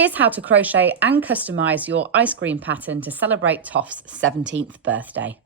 here's how to crochet and customise your ice cream pattern to celebrate TOFT's 17th birthday.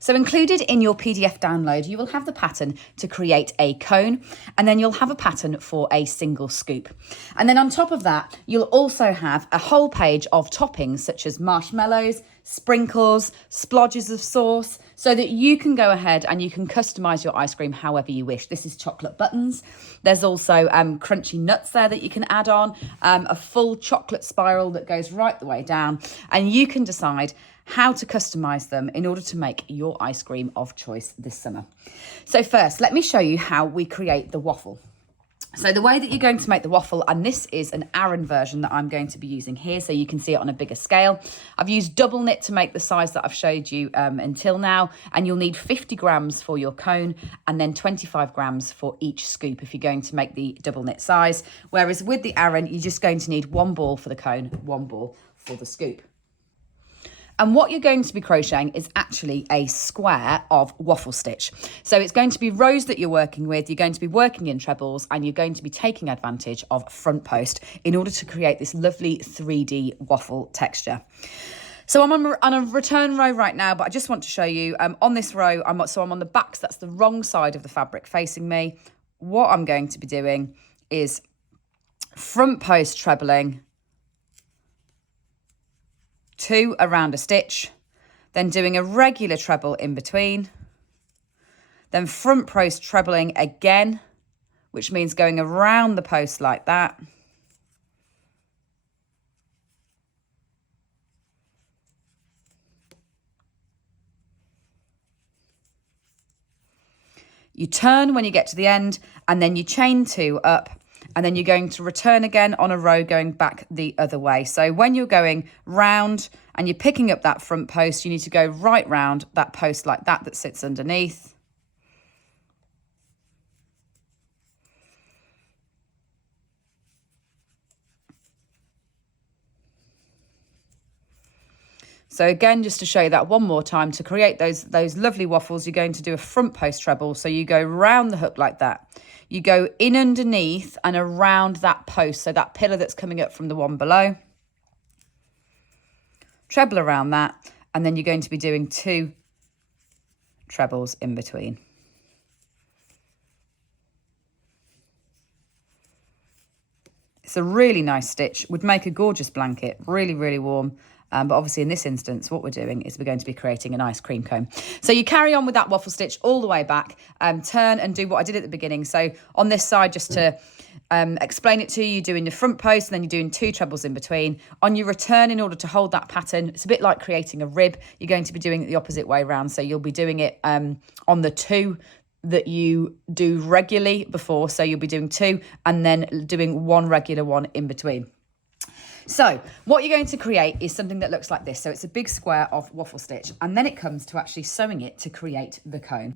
So included in your PDF download, you will have the pattern to create a cone, and then you'll have a pattern for a single scoop. And then on top of that, you'll also have a whole page of toppings such as marshmallows, sprinkles, splodges of sauce, so that you can go ahead and you can customise your ice cream however you wish. This is chocolate buttons. There's also crunchy nuts there that you can add on, a full chocolate spiral that goes right the way down, and you can decide how to customise them in order to make your ice cream of choice this summer. So first, let me show you how we create the waffle. So the way that you're going to make the waffle, and this is an Aran version that I'm going to be using here so you can see it on a bigger scale. I've used double knit to make the size that I've showed you until now, and you'll need 50 grams for your cone and then 25 grams for each scoop if you're going to make the double knit size. Whereas with the Aran, you're just going to need one ball for the cone, one ball for the scoop. And what you're going to be crocheting is actually a square of waffle stitch. So it's going to be rows that you're working with, you're going to be working in trebles, and you're going to be taking advantage of front post in order to create this lovely 3D waffle texture. So I'm on a return row right now, but I just want to show you on this row, I'm on the back, so that's the wrong side of the fabric facing me. What I'm going to be doing is front post trebling, 2 around a stitch, then doing a regular treble in between, then front post trebling again, which means going around the post like that, you turn when you get to the end, and then you chain 2 up, and then you're going to return again on a row going back the other way. So when you're going round and you're picking up that front post, you need to go right round that post like that sits underneath. So again, just to show you that one more time, to create those lovely waffles, you're going to do a front post treble. So you go round the hook like that. You go in underneath and around that post, so that pillar that's coming up from the one below. Treble around that, and then you're going to be doing 2 trebles in between. It's a really nice stitch, would make a gorgeous blanket, really, really warm. But obviously in this instance, what we're doing is we're going to be creating an ice cream cone. So you carry on with that waffle stitch all the way back, turn and do what I did at the beginning. So on this side, just to explain it to you, you're doing the front post and then you're doing 2 trebles in between. On your return, in order to hold that pattern, it's a bit like creating a rib. You're going to be doing it the opposite way around. So you'll be doing it on the 2 that you do regularly before. So you'll be doing 2 and then doing 1 regular one in between. So what you're going to create is something that looks like this. So it's a big square of waffle stitch, and then it comes to actually sewing it to create the cone.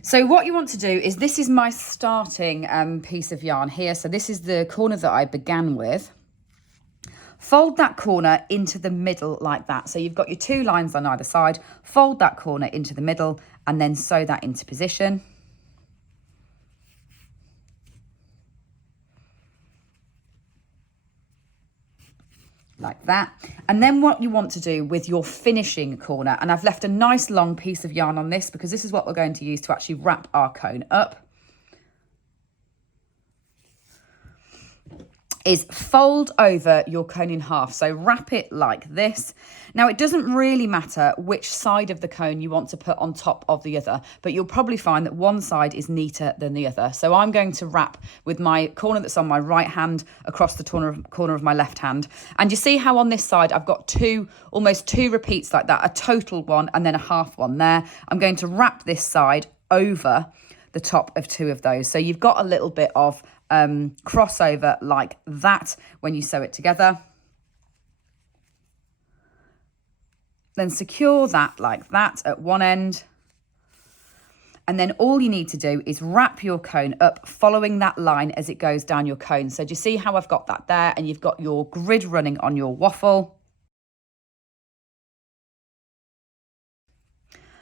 So what you want to do is, this is my starting piece of yarn here. So this is the corner that I began with. Fold that corner into the middle like that. So you've got your 2 lines on either side, fold that corner into the middle and then sew that into position. Like that. And then what you want to do with your finishing corner, and I've left a nice long piece of yarn on this because this is what we're going to use to actually wrap our cone up, is fold over your cone in half. So wrap it like this. Now it doesn't really matter which side of the cone you want to put on top of the other, but you'll probably find that one side is neater than the other. So I'm going to wrap with my corner that's on my right hand across the corner of my left hand. And you see how on this side I've got almost two repeats like that, a total one and then a half one there. I'm going to wrap this side over the top of 2 of those. So you've got a little bit of crossover like that when you sew it together. Then secure that like that at one end. And then all you need to do is wrap your cone up following that line as it goes down your cone. So do you see how I've got that there? And you've got your grid running on your waffle.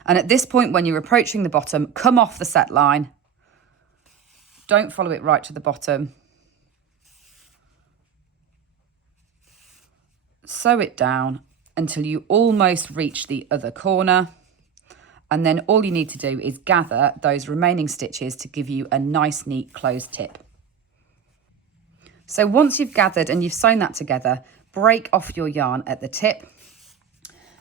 And at this point, when you're approaching the bottom, come off the set line. Don't follow it right to the bottom. sew it down until you almost reach the other corner. And then all you need to do is gather those remaining stitches to give you a nice, neat closed tip. So once you've gathered and you've sewn that together, break off your yarn at the tip.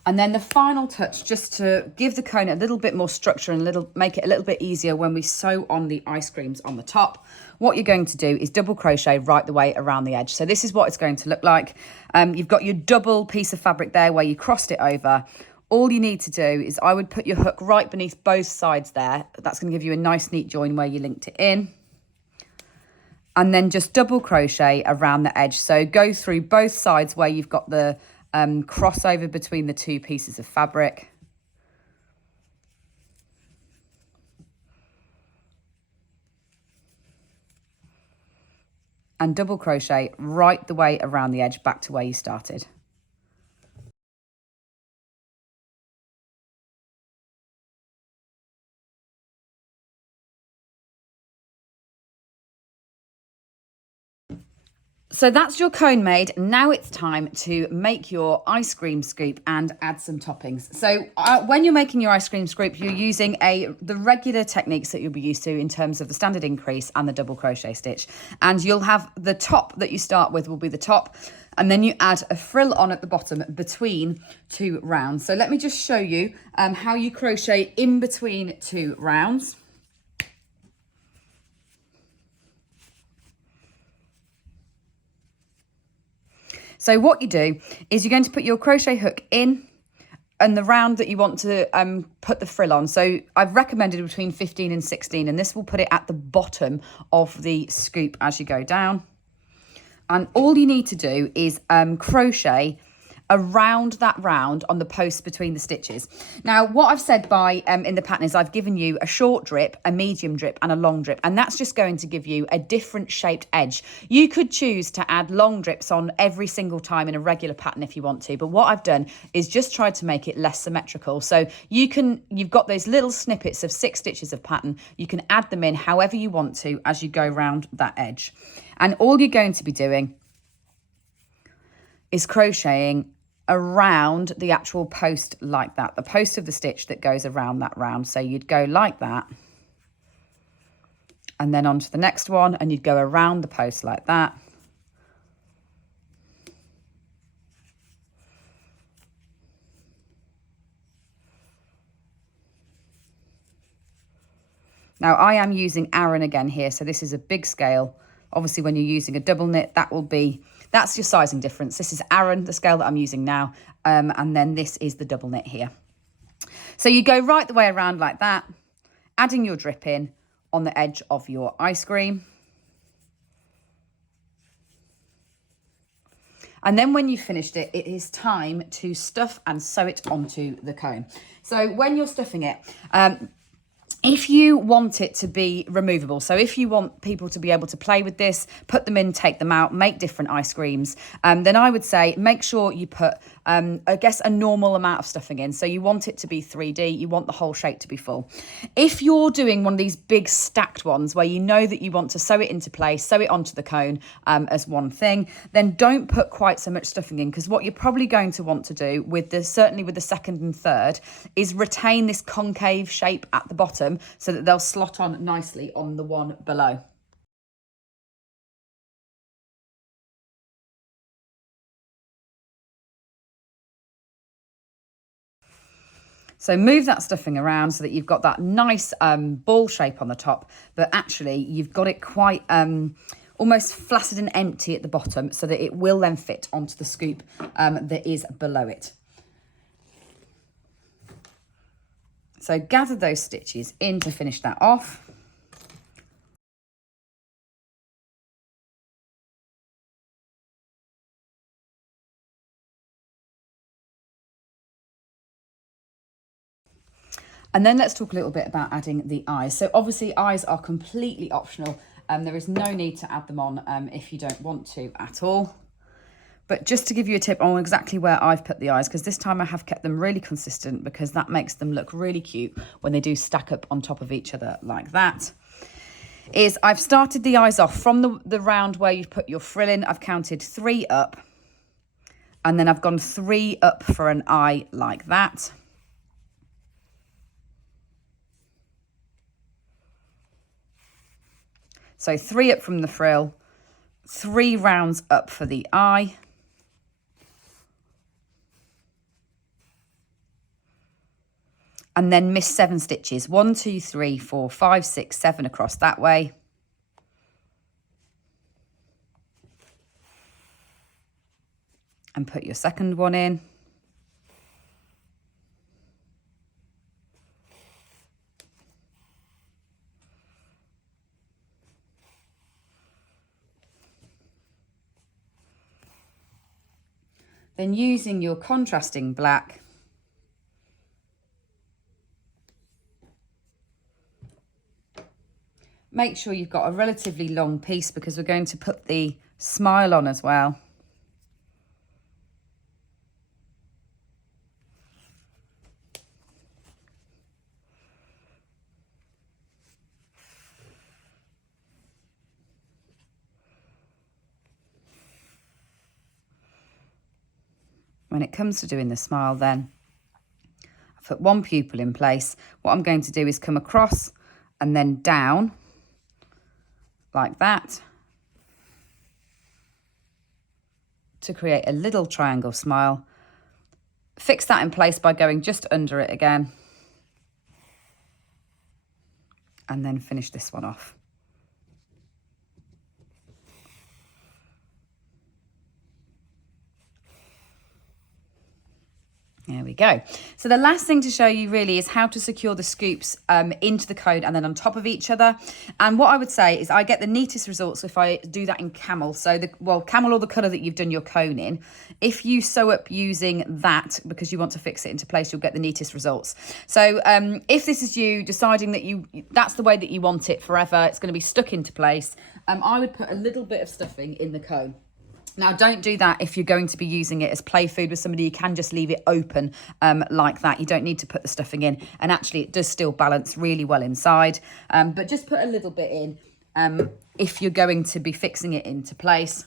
And then the final touch, just to give the cone a little bit more structure and make it a little bit easier when we sew on the ice creams on the top, what you're going to do is double crochet right the way around the edge. So this is what it's going to look like. You've got your double piece of fabric there where you crossed it over. All you need to do is I would put your hook right beneath both sides there. That's going to give you a nice neat join where you linked it in. And then just double crochet around the edge. So go through both sides where you've got the crossover between the two pieces of fabric. And double crochet right the way around the edge back to where you started. So that's your cone made. Now it's time to make your ice cream scoop and add some toppings. So when you're making your ice cream scoop, you're using the regular techniques that you'll be used to in terms of the standard increase and the double crochet stitch. And you'll have the top that you start with will be the top. And then you add a frill on at the bottom between two rounds. So let me just show you how you crochet in between two rounds. So what you do is you're going to put your crochet hook in and the round that you want to put the frill on. So I've recommended between 15 and 16, and this will put it at the bottom of the scoop as you go down. And all you need to do is crochet around that round on the post between the stitches. Now, what I've said in the pattern is I've given you a short drip, a medium drip and a long drip, and that's just going to give you a different shaped edge. You could choose to add long drips on every single time in a regular pattern if you want to, but what I've done is just tried to make it less symmetrical. So you've got those little snippets of 6 stitches of pattern. You can add them in however you want to as you go around that edge. And all you're going to be doing is crocheting around the actual post like that, the post of the stitch that goes around that round. So you'd go like that and then on to the next one, and you'd go around the post like that. Now I am using Aran again here, so this is a big scale. Obviously when you're using a double knit, that's your sizing difference. This is Aran, the scale that I'm using now, and then this is the double knit here. So you go right the way around like that, adding your drip in on the edge of your ice cream. And then when you've finished it, it is time to stuff and sew it onto the cone. So when you're stuffing it, if you want it to be removable, so if you want people to be able to play with this, put them in, take them out, make different ice creams, then I would say make sure you put, I guess, a normal amount of stuffing in. So you want it to be 3D, you want the whole shape to be full. If you're doing one of these big stacked ones where you know that you want to sew it into place, sew it onto the cone as one thing, then don't put quite so much stuffing in, because what you're probably going to want to do certainly with the second and third, is retain this concave shape at the bottom, so that they'll slot on nicely on the one below. So move that stuffing around so that you've got that nice ball shape on the top, but actually you've got it quite almost flaccid and empty at the bottom, so that it will then fit onto the scoop that is below it. So gather those stitches in to finish that off. And then let's talk a little bit about adding the eyes. So obviously eyes are completely optional. There is no need to add them on if you don't want to at all. But just to give you a tip on exactly where I've put the eyes, because this time I have kept them really consistent, because that makes them look really cute when they do stack up on top of each other like that, is I've started the eyes off from the round where you put your frill in. I've counted 3 up, And then I've gone 3 up for an eye like that. So 3 up from the frill, 3 rounds up for the eye. And then miss 7 stitches. 1, 2, 3, 4, 5, 6, 7 across that way. And put your second one in. Then using your contrasting black, make sure you've got a relatively long piece because we're going to put the smile on as well. When it comes to doing the smile then, I've put 1 pupil in place. What I'm going to do is come across and then down like that to create a little triangle smile. Fix that in place by going just under it again. And then finish this one off. There we go. So the last thing to show you really is how to secure the scoops into the cone and then on top of each other. And what I would say is I get the neatest results if I do that in camel. So camel or the colour that you've done your cone in. If you sew up using that because you want to fix it into place, you'll get the neatest results. So if this is you deciding that that's the way that you want it forever, it's going to be stuck into place, I would put a little bit of stuffing in the cone. Now, don't do that if you're going to be using it as play food with somebody. You can just leave it open like that. You don't need to put the stuffing in. And actually, it does still balance really well inside. But just put a little bit in if you're going to be fixing it into place.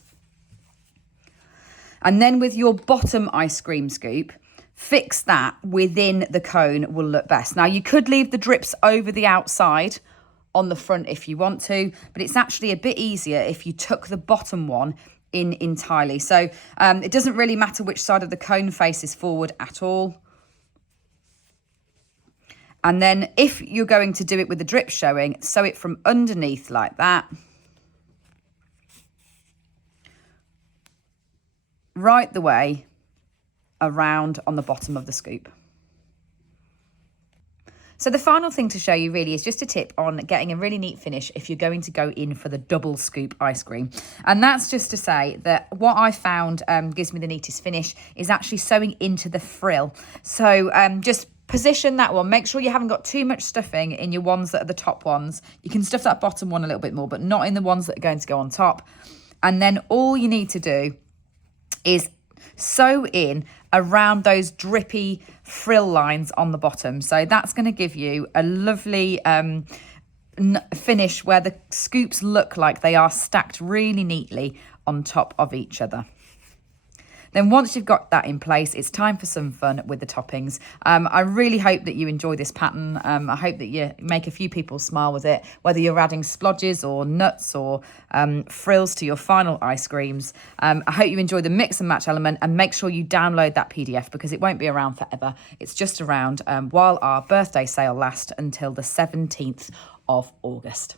And then with your bottom ice cream scoop, fix that within the cone will look best. Now, you could leave the drips over the outside on the front if you want to, but it's actually a bit easier if you tuck the bottom one in entirely. So it doesn't really matter which side of the cone faces forward at all. And then if you're going to do it with the drip showing, sew it from underneath like that. Right the way around on the bottom of the scoop. So the final thing to show you really is just a tip on getting a really neat finish if you're going to go in for the double scoop ice cream. And that's just to say that what I found gives me the neatest finish is actually sewing into the frill. So just position that one. Make sure you haven't got too much stuffing in your ones that are the top ones. You can stuff that bottom one a little bit more, but not in the ones that are going to go on top. And then all you need to do is sew in around those drippy frill lines on the bottom. So that's going to give you a lovely finish where the scoops look like they are stacked really neatly on top of each other. Then once you've got that in place, it's time for some fun with the toppings. I really hope that you enjoy this pattern. I hope that you make a few people smile with it, whether you're adding splodges or nuts or frills to your final ice creams. I hope you enjoy the mix and match element, and make sure you download that PDF because it won't be around forever. It's just around while our birthday sale lasts until the 17th of August.